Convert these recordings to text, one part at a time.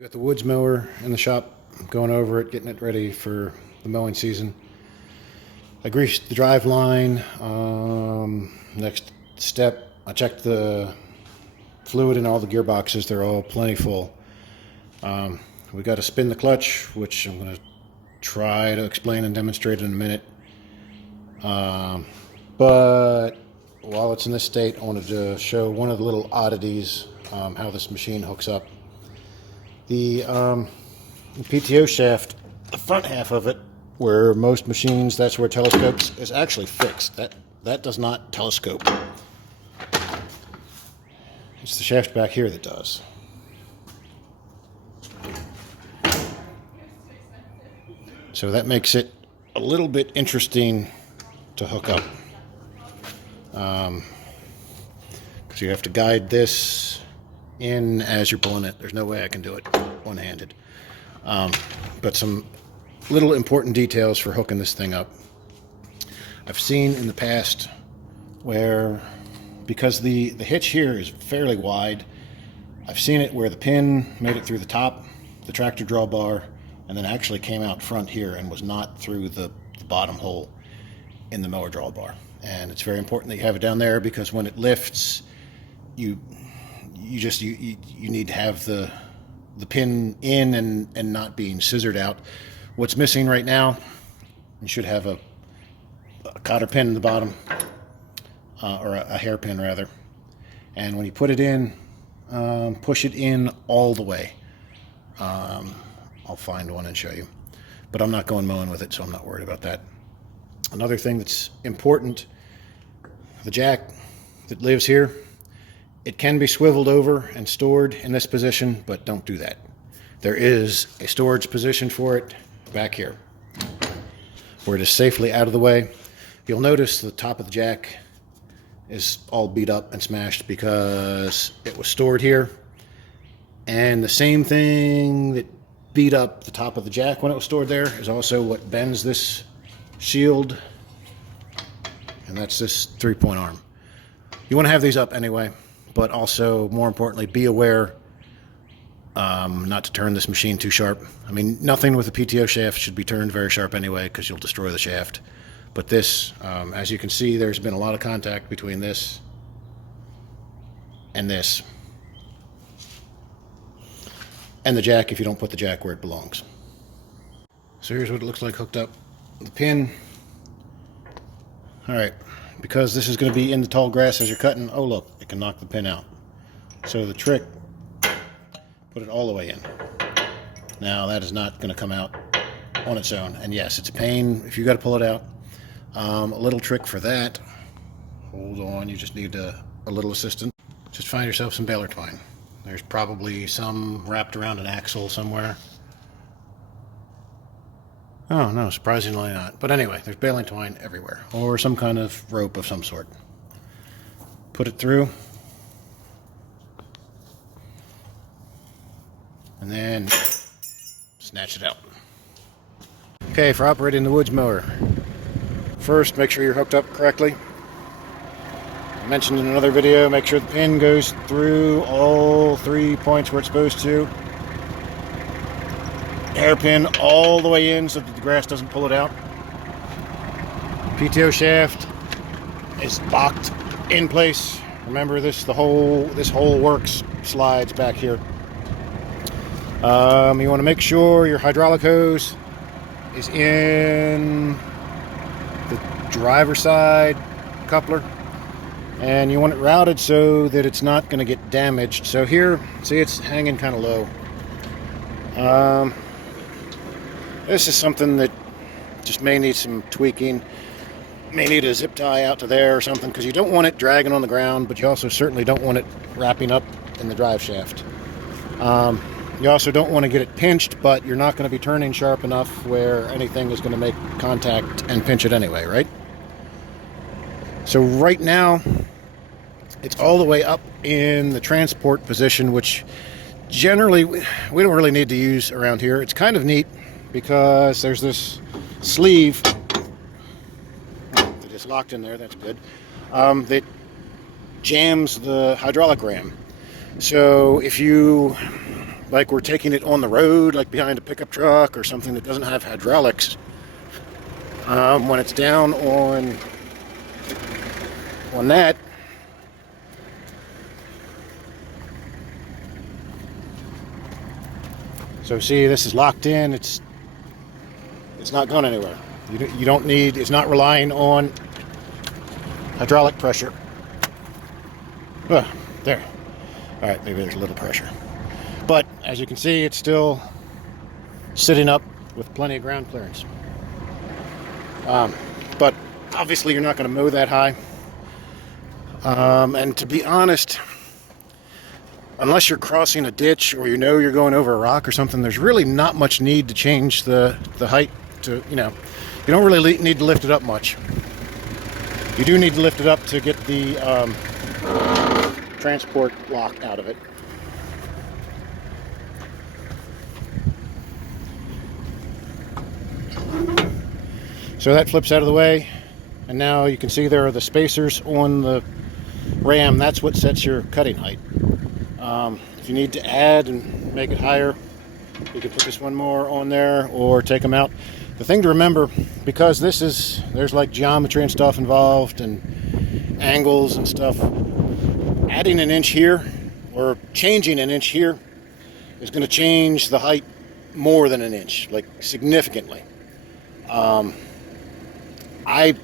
Got the woods mower in the shop, going over it, getting it ready for the mowing season. I greased the drive line. Next step, I checked the fluid in all the gearboxes. They're all plenty full. We got to spin the clutch, which I'm going to try to explain and demonstrate in a minute. But while it's in this state, I wanted to show one of the little oddities, how this machine hooks up. The PTO shaft, the front half of it, where most machines, that's where it telescopes, is actually fixed. That does not telescope. It's the shaft back here that does. So that makes it a little bit interesting to hook up. Because you have to guide this in as you're pulling it. There's no way I can do it one-handed. But some little important details for hooking this thing up. I've seen in the past where, because the hitch here is fairly wide, I've seen it where the pin made it through the top, the tractor drawbar, and then actually came out front here and was not through the bottom hole in the mower drawbar. And it's very important that you have it down there, because when it lifts, you need to have the pin in and not being scissored out. What's missing right now, you should have a cotter pin in the bottom, or a hairpin rather. And when you put it in, push it in all the way. I'll find one and show you. But I'm not going mowing with it, so I'm not worried about that. Another thing that's important, the jack that lives here, it can be swiveled over and stored in this position, but don't do that. There is a storage position for it back here, where it is safely out of the way. You'll notice the top of the jack is all beat up and smashed because it was stored here. And the same thing that beat up the top of the jack when it was stored there is also what bends this shield, and that's this 3-point arm. You want to have these up anyway, but also, more importantly, be aware not to turn this machine too sharp. I mean, nothing with a PTO shaft should be turned very sharp anyway, because you'll destroy the shaft. But this, as you can see, there's been a lot of contact between this and this. And the jack, if you don't put the jack where it belongs. So here's what it looks like hooked up. The pin. Alright, because this is going to be in the tall grass as you're cutting, oh look, it can knock the pin out. So the trick, put it all the way in. Now that is not going to come out on its own. And yes, it's a pain if you got to pull it out. A little trick for that, hold on, you just need a little assistance. Just find yourself some baler twine. There's probably some wrapped around an axle somewhere. Oh no, surprisingly not. But anyway, there's baling twine everywhere, or some kind of rope of some sort. Put it through, and then snatch it out. Okay, for operating the woods mower, first make sure you're hooked up correctly. I mentioned in another video, make sure the pin goes through all 3 points where it's supposed to. Hairpin all the way in so that the grass doesn't pull it out. PTO shaft is locked in place. Remember this, this whole works slides back here. You want to make sure your hydraulic hose is in the driver's side coupler, and you want it routed so that it's not going to get damaged. So here, see, it's hanging kind of low. This is something that just may need some tweaking. May need a zip tie out to there or something, because you don't want it dragging on the ground, but you also certainly don't want it wrapping up in the drive shaft. You also don't want to get it pinched, but you're not going to be turning sharp enough where anything is going to make contact and pinch it anyway, right? So right now, it's all the way up in the transport position, which generally we don't really need to use around here. It's kind of neat because there's this sleeve that is locked in there, that's good, that jams the hydraulic ram. So if you like we're taking it on the road, like behind a pickup truck or something that doesn't have hydraulics, when it's down on that, so see, this is locked in. It's not going anywhere. You don't need, it's not relying on hydraulic pressure. There. All right, maybe there's a little pressure. But as you can see, it's still sitting up with plenty of ground clearance. But obviously you're not going to mow that high. And to be honest, unless you're crossing a ditch or you know you're going over a rock or something, there's really not much need to change the height to, you don't really need to lift it up much. You do need to lift it up to get the transport lock out of it. So that flips out of the way, and now you can see there are the spacers on the ram. That's what sets your cutting height. If you need to add and make it higher, you can put this one more on there or take them out. The thing to remember, because there's like geometry and stuff involved and angles and stuff, adding an inch here or changing an inch here is going to change the height more than an inch, like significantly. I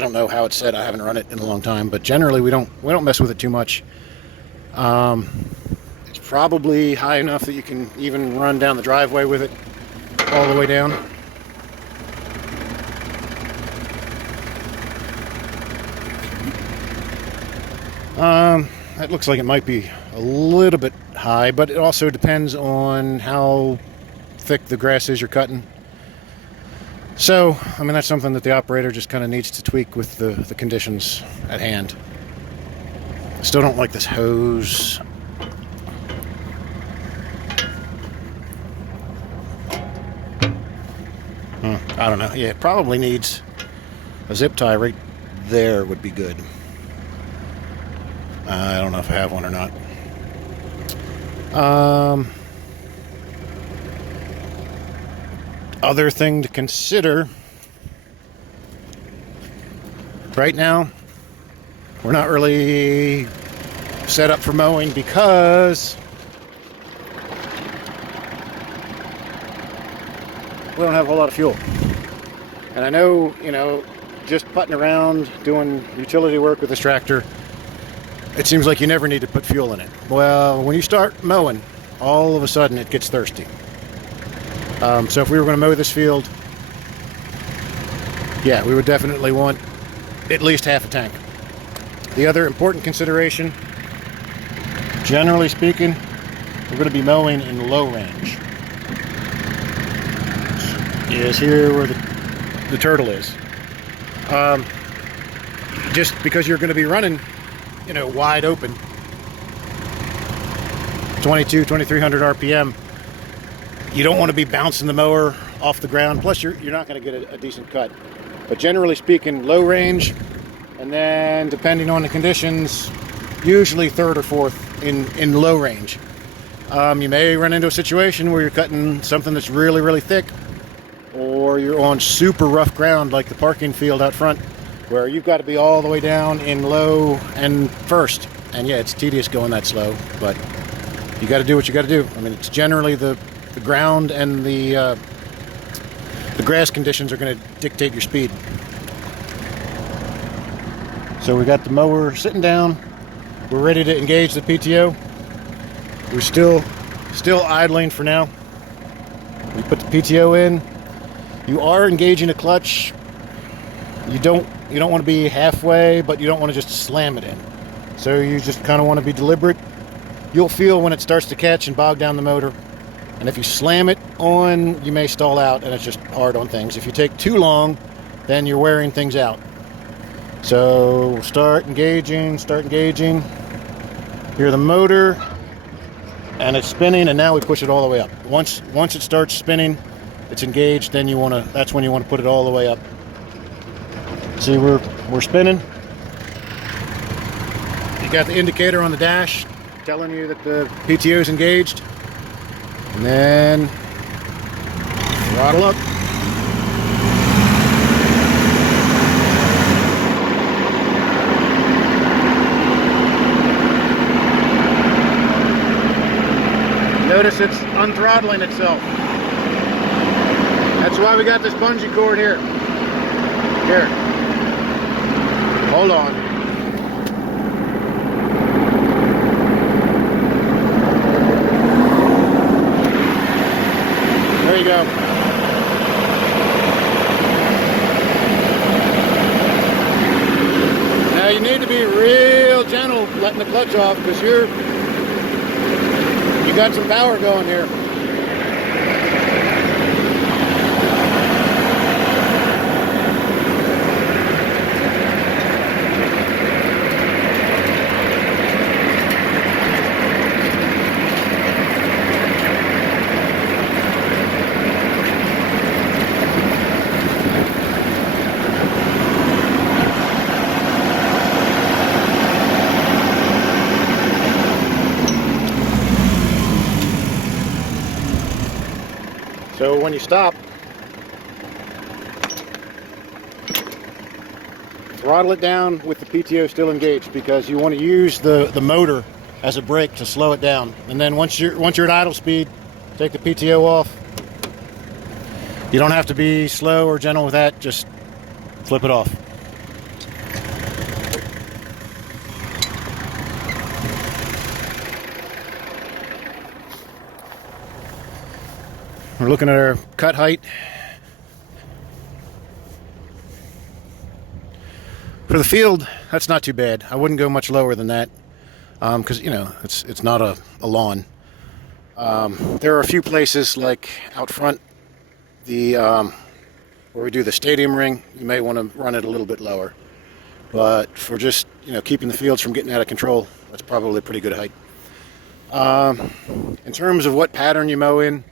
don't know how it's set. I haven't run it in a long time, but generally we don't mess with it too much. It's probably high enough that you can even run down the driveway with it all the way down. That looks like it might be a little bit high, but it also depends on how thick the grass is you're cutting. So, I mean, that's something that the operator just kind of needs to tweak with the conditions at hand. I still don't like this hose. I don't know. Yeah, it probably needs a zip tie right there would be good. I don't know if I have one or not. Other thing to consider, right now, we're not really set up for mowing because we don't have a whole lot of fuel. And I know, just putting around doing utility work with this tractor, it seems like you never need to put fuel in it. Well, when you start mowing, all of a sudden it gets thirsty. So if we were going to mow this field, yeah, we would definitely want at least half a tank. The other important consideration, generally speaking, we're going to be mowing in low range. Is here where the turtle is. Just because you're going to be running, wide open, 2300 RPM, you don't want to be bouncing the mower off the ground. Plus, you're not going to get a decent cut. But generally speaking, low range, and then depending on the conditions, usually third or fourth in low range. You may run into a situation where you're cutting something that's really, really thick, or you're on super rough ground like the parking field out front, where you've got to be all the way down in low and first. And yeah, it's tedious going that slow, but you got to do what you got to do. I mean, it's generally the ground and the grass conditions are going to dictate your speed. So we got the mower sitting down. We're ready to engage the PTO. We're still idling for now. We put the PTO in. You are engaging a clutch. You don't want to be halfway, but you don't want to just slam it in. So you just kind of want to be deliberate. You'll feel when it starts to catch and bog down the motor. And if you slam it on, you may stall out, and it's just hard on things. If you take too long, then you're wearing things out. So start engaging. Hear the motor, and it's spinning, and now we push it all the way up. Once it starts spinning, it's engaged, then that's when you want to put it all the way up. See, we're spinning. You got the indicator on the dash telling you that the PTO is engaged. And then throttle up. Notice it's unthrottling itself. That's why we got this bungee cord here. Here. Hold on. There you go. Now you need to be real gentle letting the clutch off because you got some power going here. So when you stop, throttle it down with the PTO still engaged because you want to use the motor as a brake to slow it down. And then once you're at idle speed, take the PTO off. You don't have to be slow or gentle with that, just flip it off. We're looking at our cut height. For the field, that's not too bad. I wouldn't go much lower than that because you know it's not a lawn. There are a few places like out front, where we do the stadium ring. You may want to run it a little bit lower, but for just keeping the fields from getting out of control, that's probably a pretty good height. In terms of what pattern you mow in,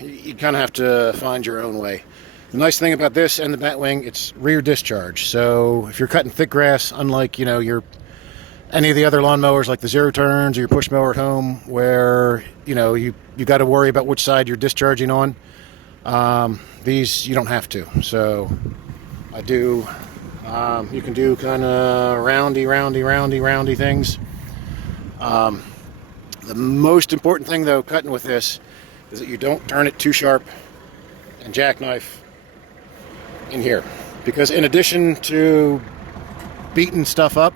you kind of have to find your own way. The nice thing about this and the bat wing, it's rear discharge. So if you're cutting thick grass, unlike any of the other lawn mowers like the zero turns or your push mower at home, where you got to worry about which side you're discharging on, these you don't have to. So I do. You can do kind of roundy things. The most important thing though, cutting with this, is that you don't turn it too sharp and jackknife in here, because in addition to beating stuff up,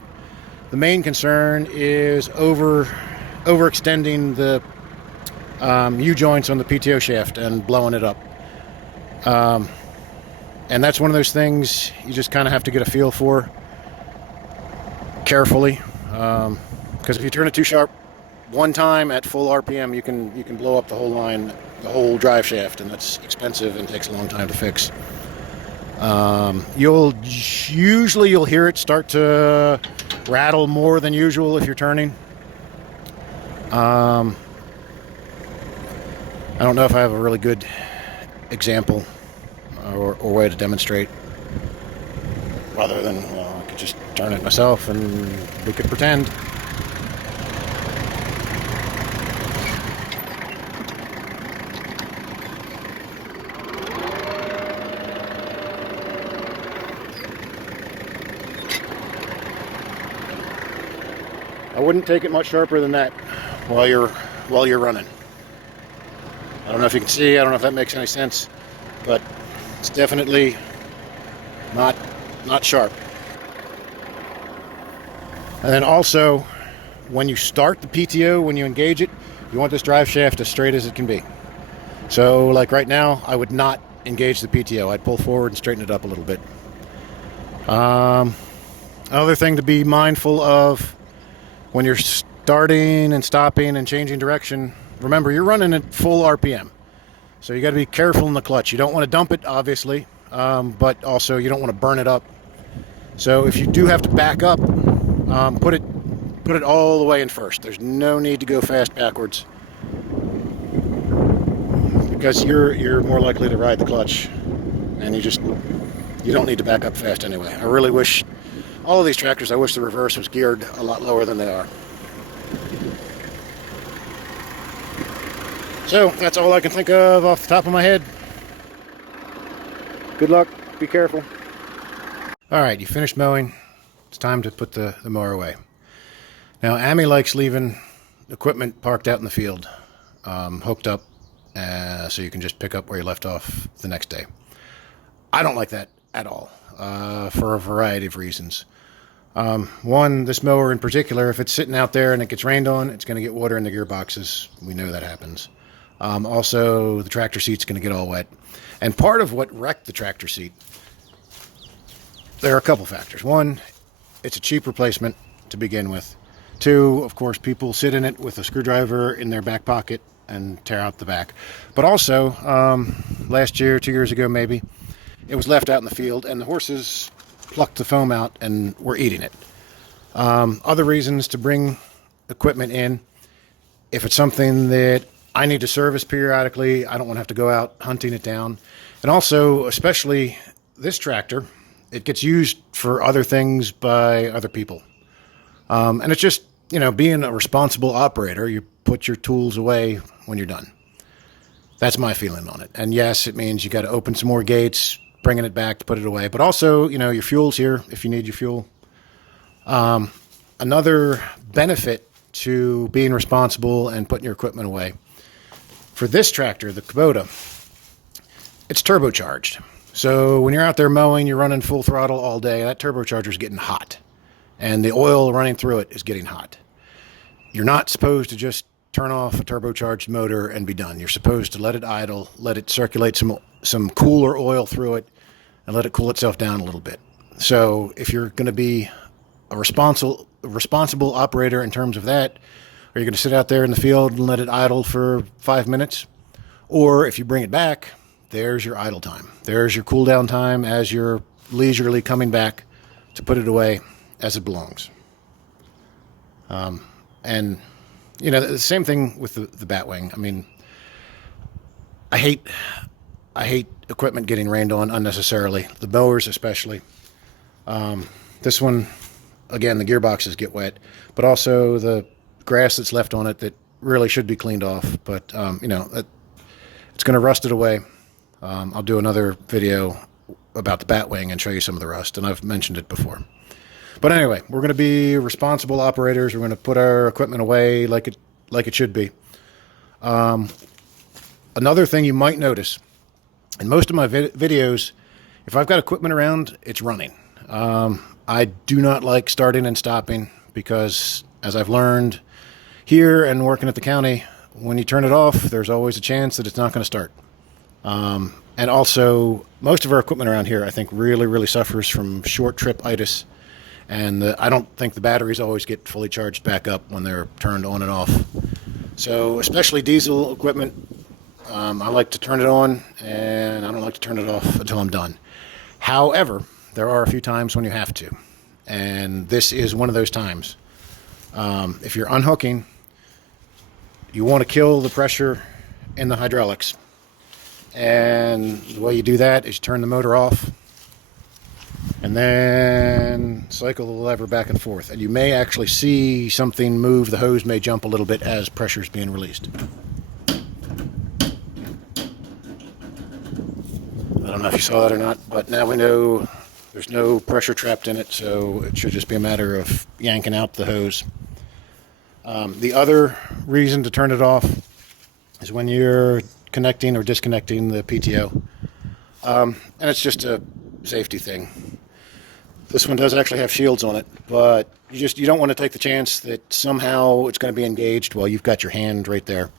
the main concern is overextending the U-joints on the PTO shaft and blowing it up. And that's one of those things you just kind of have to get a feel for carefully, because if you turn it too sharp one time at full RPM, you can blow up the whole line, the whole drive shaft, and that's expensive and takes a long time to fix. You'll hear it start to rattle more than usual if you're turning. I don't know if I have a really good example or way to demonstrate, rather than I could just turn it myself and we could pretend. I wouldn't take it much sharper than that while you're running. I don't know if you can see, I don't know if that makes any sense, but it's definitely not sharp. And then also, when you start the PTO, when you engage it, you want this drive shaft as straight as it can be. So like right now, I would not engage the PTO. I'd pull forward and straighten it up a little bit. Another thing to be mindful of when you're starting and stopping and changing direction, remember you're running at full RPM. So you got to be careful in the clutch. You don't want to dump it, obviously, but also you don't want to burn it up. So if you do have to back up, put it all the way in first. There's no need to go fast backwards, because you're more likely to ride the clutch, and you don't need to back up fast anyway. I really wish all of these tractors, I wish the reverse was geared a lot lower than they are. So that's all I can think of off the top of my head. Good luck. Be careful. All right, you finished mowing. It's time to put the mower away. Now, Amy likes leaving equipment parked out in the field, hooked up, so you can just pick up where you left off the next day. I don't like that at all, for a variety of reasons. One, this mower in particular, if it's sitting out there and it gets rained on, it's going to get water in the gearboxes. We know that happens. Also, the tractor seat's going to get all wet. And part of what wrecked the tractor seat, there are a couple factors. One, it's a cheap replacement to begin with. Two, of course, people sit in it with a screwdriver in their back pocket and tear out the back. But also, last year, 2 years ago maybe, it was left out in the field and the horses plucked the foam out and were eating it. Other reasons to bring equipment in, if it's something that I need to service periodically, I don't want to have to go out hunting it down. And also, especially this tractor, it gets used for other things by other people. And it's just, being a responsible operator, you put your tools away when you're done. That's my feeling on it. And yes, it means you got to open some more gates, bringing it back to put it away. But also, your fuel's here if you need your fuel. Another benefit to being responsible and putting your equipment away, for this tractor, the Kubota, it's turbocharged. So when you're out there mowing, you're running full throttle all day, that turbocharger is getting hot. And the oil running through it is getting hot. You're not supposed to just turn off a turbocharged motor and be done. You're supposed to let it idle, let it circulate some cooler oil through it, and let it cool itself down a little bit. So if you're going to be a responsible operator in terms of that, are you going to sit out there in the field and let it idle for 5 minutes? Or if you bring it back, there's your idle time. There's your cool down time as you're leisurely coming back to put it away as it belongs. And, the same thing with the Batwing. I mean, I hate equipment getting rained on unnecessarily, the mowers especially. This one, again, the gearboxes get wet, but also the grass that's left on it that really should be cleaned off. But, it's going to rust it away. I'll do another video about the Batwing and show you some of the rust, and I've mentioned it before. But anyway, we're going to be responsible operators. We're going to put our equipment away like it should be. Another thing you might notice, in most of my videos, if I've got equipment around, it's running. I do not like starting and stopping because, as I've learned here and working at the county, when you turn it off, there's always a chance that it's not going to start. And also, most of our equipment around here, I think, really, really suffers from short trip-itis. And I don't think the batteries always get fully charged back up when they're turned on and off. So, especially diesel equipment, I like to turn it on, and I don't like to turn it off until I'm done. However, there are a few times when you have to. And this is one of those times. If you're unhooking, you want to kill the pressure in the hydraulics. And the way you do that is you turn the motor off and then cycle the lever back and forth. And you may actually see something move. The hose may jump a little bit as pressure is being released. I don't know if you saw that or not, but now we know there's no pressure trapped in it, so it should just be a matter of yanking out the hose. The other reason to turn it off is when you're connecting or disconnecting the PTO. And it's just a safety thing. This one does actually have shields on it, but you don't want to take the chance that somehow it's going to be engaged while you've got your hand right there,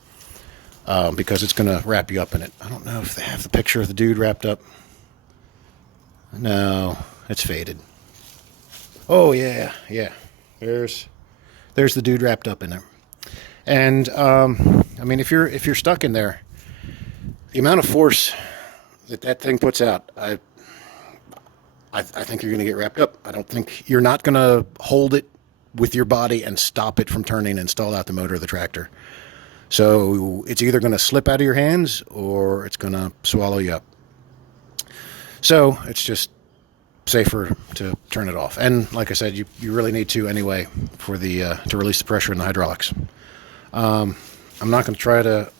because it's going to wrap you up in it. I don't know if they have the picture of the dude wrapped up. No, it's faded. Oh yeah. There's the dude wrapped up in there. And I mean, if you're stuck in there, the amount of force that thing puts out, I think you're going to get wrapped up. I don't think you're not going to hold it with your body and stop it from turning and stall out the motor of the tractor. So it's either going to slip out of your hands or it's going to swallow you up. So it's just safer to turn it off. And like I said, you really need to anyway for the to release the pressure in the hydraulics. I'm not going to try to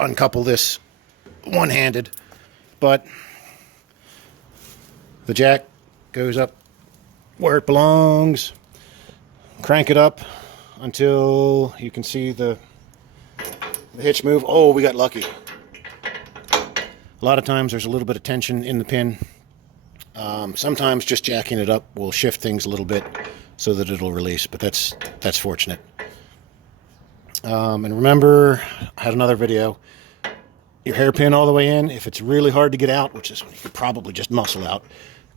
uncouple this one-handed, but the jack goes up where it belongs. Crank it up until you can see the hitch move. Oh, we got lucky. A lot of times there's a little bit of tension in the pin. Sometimes just jacking it up will shift things a little bit so that it'll release, but that's fortunate. And remember, I had another video, your hairpin all the way in. If it's really hard to get out, which is, you could probably just muscle out,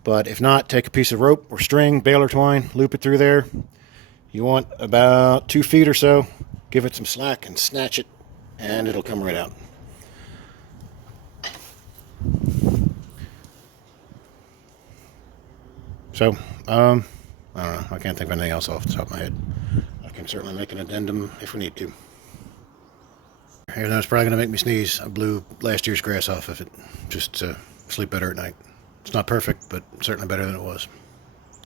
but if not, take a piece of rope or string, baler twine, loop it through there. You want about 2 feet or so. Give it some slack and snatch it, and it'll come right out. So, I don't know. I can't think of anything else off the top of my head. I can certainly make an addendum if we need to. Even though it's probably going to make me sneeze, I blew last year's grass off of it just to sleep better at night. It's not perfect, but certainly better than it was.